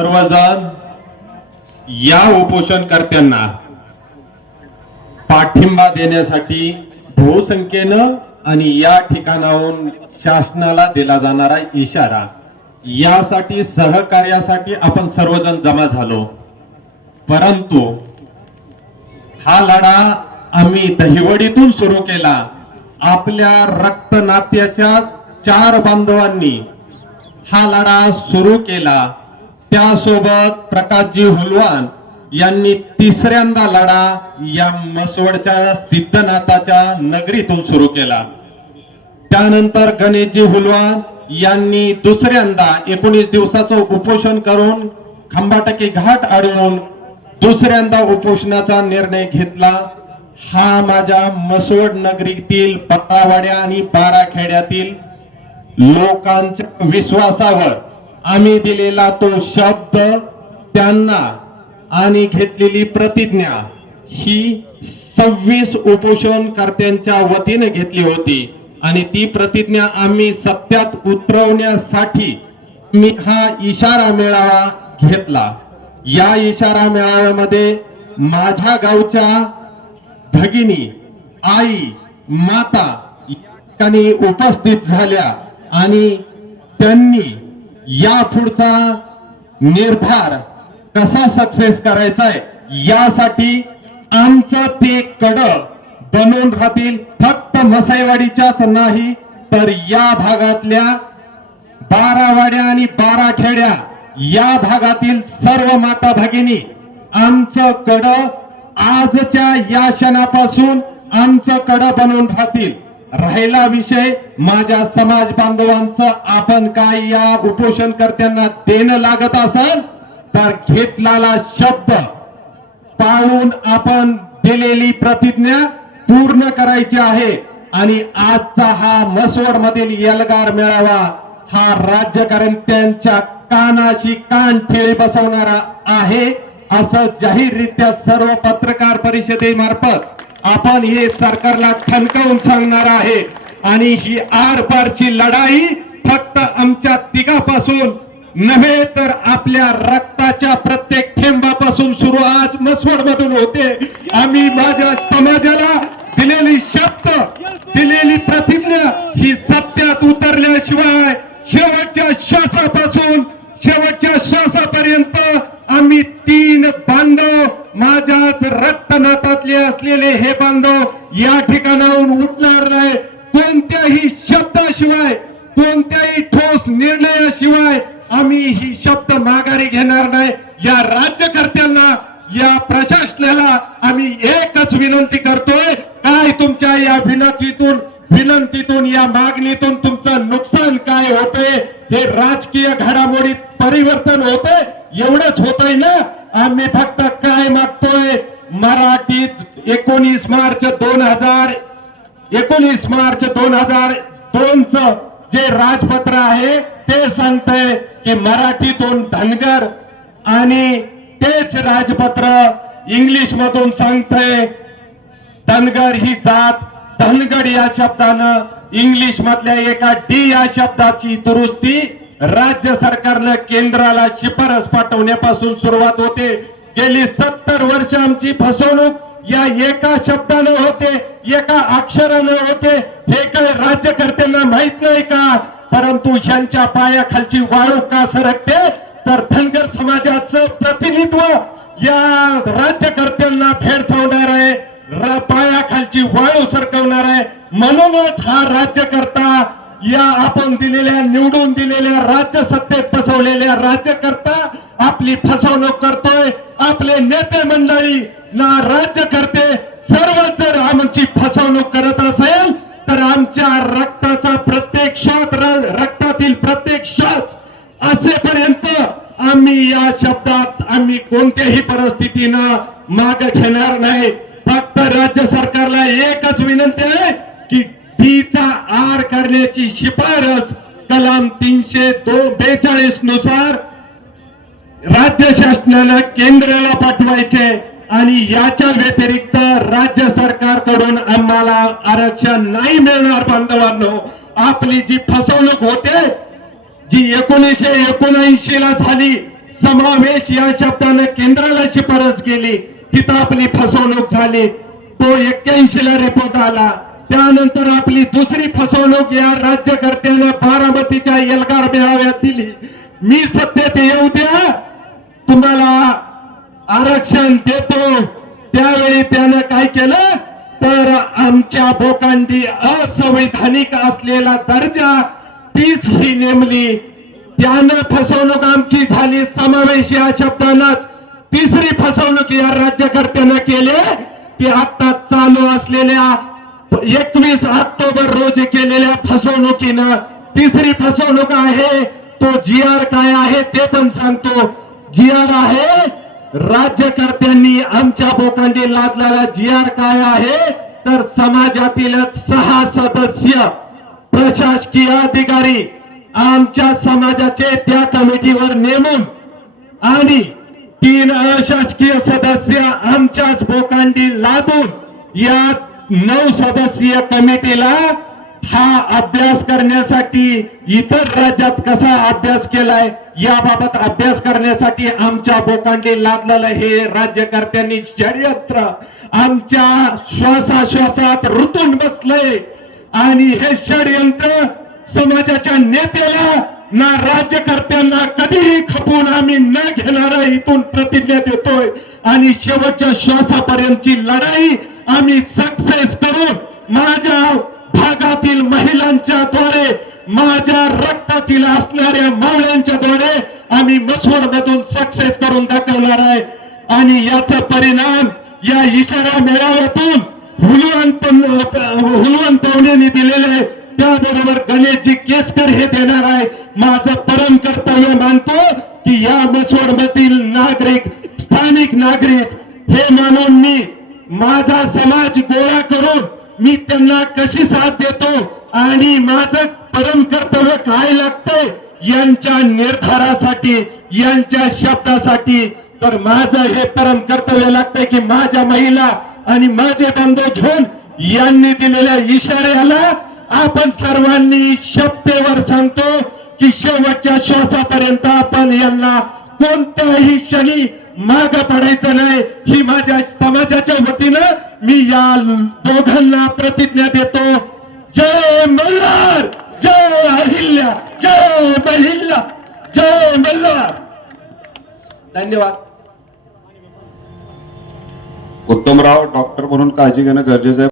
सर्वजण या उपोषणकर्त्यांना पाठिंबा देण्यासाठी बहुसंख्येनं आणि या ठिकाणाहून शासनाला दिला जाणारा इशारा. यासाठी सहकार्यासाठी आपण सर्वजण जमा झालो. परंतु हा लढा आम्ही दहिवडीतून सुरू केला. आपल्या रक्त नात्याच्या चार बांधवांनी हा लढा सुरू केला. त्यासोबत प्रकाशजी हुलवान यांनी तिसऱ्यांदा लढा या मसवडच्या सिद्धनाथाच्या नगरीतून सुरू केला. त्यानंतर गणेशजी हुलवान यांनी दुसऱ्यांदा एकोणीस दिवसाचं उपोषण करून खंबाटकी घाट अडवून दुसऱ्यांदा उपोषणाचा निर्णय घेतला. हा माझ्या मसवड नगरीतील पत्रावाड्या आणि बाराखेड्यातील लोकांच्या विश्वासावर आम्ही दिलेला तो शब्द त्यांना आणि घेतलेली प्रतिज्ञा ही सव्वीस उपोषणकर्त्यांच्या वतीने घेतली होती. आणि ती प्रतिज्ञा आम्ही सत्यात उतरवण्यासाठी मी हा इशारा मेळावा घेतला. या इशारा मेळाव्यामध्ये माझ्या गावच्या भगिनी आई माता या ठिकाणी उपस्थित झाल्या आणि त्यांनी या पुढचा निर्धार कसा सक्सेस करायचा आहे यासाठी आमचं ते कड बनून राहतील. फक्त मसाईवाडीच्याच नाही तर या भागातल्या बारा वाड्या आणि बारा खेड्या या भागातील सर्व माता भगिनी आमचं कड आजच्या या क्षणापासून आमचं कड बनवून राहतील. राहिला विषय माझ्या समाज बांधवांचं आपण काय या उपोषणकर्त्यांना देणं लागत असेल तर घेतलेला शब्द. पाळून आपण दिलेली प्रतिज्ञा पूर्ण करायची आहे. आणि आजचा हा मसवड मधील यलगार मेळावा हा राज्यकर्त्यांच्या कानाशी कान ठेळी बसवणारा आहे असं जाहीररित्या सर्व पत्रकार परिषदेमार्फत आपण हे सरकारला ठणकावून सांगणार आहे. आणि ही आरपारची लढाई फक्त आमच्या तिघापासून नव्हे तर आपल्या रक्ताच्या प्रत्येक थेंबापासून सुरू आज मसवड मधून होते. आम्ही माझ्या समाजाला दिलेली शब्द दिलेली प्रतिज्ञा ही सत्यात उतरल्याशिवाय शेवटच्या श्वासापासून शेवटच्या श्वासापर्यंत आम्ही तीन बांधव माझ्याच रक्तनातातले असलेले हे बांधव या ठिकाणाहून उठणार नाही. कोणत्याही शब्दाशिवाय कोणत्याही ठोस निर्णयाशिवाय आम्ही ही शब्द माघारी घेणार नाही. या राज्यकर्त्यांना या प्रशासनाला आम्ही एकच विनंती करतोय. काय तुमच्या या विनंतीतून विनंतीतून या मागणीतून तुमचं नुकसान काय होतंय? हे राजकीय घडामोडीत परिवर्तन होतंय? एवढंच होतंय ना? आम्ही फक्त काय मागतोय? मराठीत एकोणीस मार्च दोन हजार एकोणीस मार्च दोन हजार दोन च जे राजपत्र आहे ते सांगतंय की मराठीतून धनगर आणि तेच राजपत्र इंग्लिश मधून सांगतंय धनगर ही जात धनगड या शब्दानं इंग्लिश मधल्या एका डी या शब्दाची दुरुस्ती राज्य सरकारनं केंद्राला शिफारस पाठवण्यापासून सुरुवात होते. गेली सत्तर वर्ष आमची फसवणूक या एका शब्दानं होते एका अक्षरानं होते. हे काय राज्यकर्त्यांना माहीत नाही का? परंतु यांच्या पायाखालची वाळू का सरकते? तर धनगर समाजाचं प्रतिनिधित्व या राज्यकर्त्यांना फेडसावणार आहे. पायाखालची वाळू सरकवणार आहे. म्हणूनच हा राज्यकर्ता या आपण दिलेल्या निवडून दिलेल्या राज्य सत्तेत बसवलेल्या राज्यकर्ता आपली फसवणूक करतोय. आपले नेते मंडळी ना राज्यकर्ते सर्व जर आमची फसवणूक करत असेल तर आमच्या रक्ताचा प्रत्येक शात रक्तातील प्रत्येक शात असेपर्यंत आम्ही या शब्दात आम्ही कोणत्याही परिस्थितीनं माग घेणार नाही. फक्त राज्य सरकारला एकच विनंती आहे की फीचा आर करण्याची शिफारस कलाम तीनशे दो बेचाळीसनुसार राज्य शासनानं केंद्राला पाठवायचे आणि याच्या व्यतिरिक्त राज्य सरकारकडून आम्हाला आरक्षण नाही मिळणार बांधवांनो. आपली जी फसवणूक होते जी एकोणीसशे एकोणऐंशी ला झाली समावेश या शब्दानं केंद्राला शिफारस केली तिथं आपली फसवणूक झाली. तो एक्क्याऐंशी ला रिपोर्ट आला. त्यानंतर आपली दुसरी फसवणूक या राज्यकर्त्यानं बारामतीच्या एल्गार मेळाव्यात दिली. मी सत्तेत येऊ द्या तुम्हाला आरक्षण देतो. त्यावेळी त्यानं काय केलं? तर आमच्या भोकांडी असंवैधानिक असलेला दर्जा तीच ही नेमली. त्यानं फसवणूक आमची झाली समावेश या शब्दानंच. तिसरी फसवणूक या राज्यकर्त्यानं केले. ती आता चालू असलेल्या एकवीस ऑक्टोबर रोजी केलेल्या फसवणुकीनं तिसरी फसवणूक आहे. तो जी आर काय आहे ते पण सांगतो. जी आर आहे. राज्यकर्त्यांनी आमच्या बोकांडी लादलेला जी आर काय आहे? तर समाजातील सहा सदस्य प्रशासकीय अधिकारी आमच्या समाजाचे त्या कमिटीवर नेमून आणि तीन अशासकीय सदस्य आमच्याच बोकांडी लादून या नऊ सदस्यीय कमिटीला हा अभ्यास करण्यासाठी इतर राज्यात कसा अभ्यास केलाय याबाबत अभ्यास करण्यासाठी आमच्या बोकांडी लादलेलं हे राज्यकर्त्यांनी षडयंत्र आमच्या श्वासाश्वासात रुतून बसलंय. आणि हे षडयंत्र समाजाच्या नेत्याला ना राज्यकर्त्यांना कधीही खपून आम्ही न घेणारा इथून प्रतिज्ञा देतोय. आणि शेवटच्या श्वासापर्यंतची लढाई आम्ही सक्सेस करून माझ्या भागातील महिलांच्या द्वारे माझ्या रक्तातील असणाऱ्या मावळ्यांच्या द्वारे आम्ही मसवड मधून सक्सेस करून दाखवणार आहे. आणि याचा परिणाम या इशारा मेळाव्यातून हुलवंत हुलवंत पाहुण्यांनी दिलेले त्याबरोबर गणेशजी केसकर हे देणार आहे. माझं परम कर्तव्य मानतो की या मसवड मधील नागरिक स्थानिक नागरिक हे मानून मी माझा समाज गोळा करून मी त्यांना कशी साथ देतो आणि माझं परम कर्तव्य काय लागतंय यांच्या निर्धारासाठी यांच्या शब्दासाठी? तर माझं हे परम कर्तव्य लागतंय की माझ्या महिला आणि माझे बांधव घेऊन यांनी दिलेल्या इशाऱ्याला आपण सर्वांनी शब्देवर सांगतो की शेवटच्या श्वासापर्यंत आपण यांना कोणत्याही क्षणी माग पडायचं नाही. ही माझ्या समाजाच्या वतीनं मी या दोघांना प्रतिज्ञा देतो. जय मल्हार जय अहिल्या जय महिला जय मल्हार. धन्यवाद. उत्तमराव डॉक्टर म्हणून काळजी घेणं गरजेचं आहे.